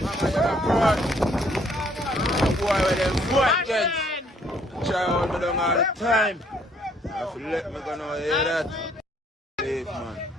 Boy with them foot against. Try hold me down all the time. I have to let me go now hear that. Safe man.